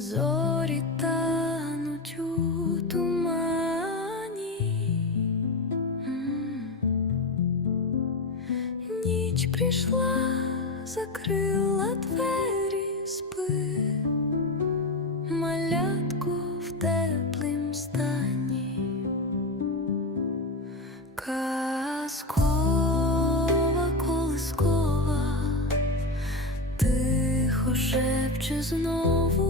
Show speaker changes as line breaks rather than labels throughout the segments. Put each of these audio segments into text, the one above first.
зорі тануть у тумані, ніч прийшла, закрила двері спи, малятку в теплім стані. Казку. Шепче знову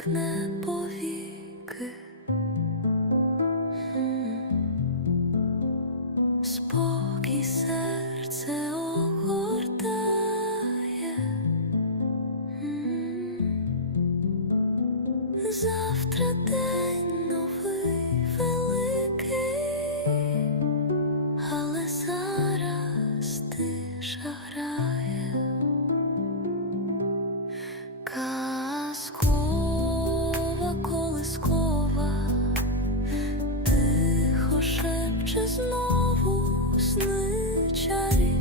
торкне повіки, спокій серце. сны чари.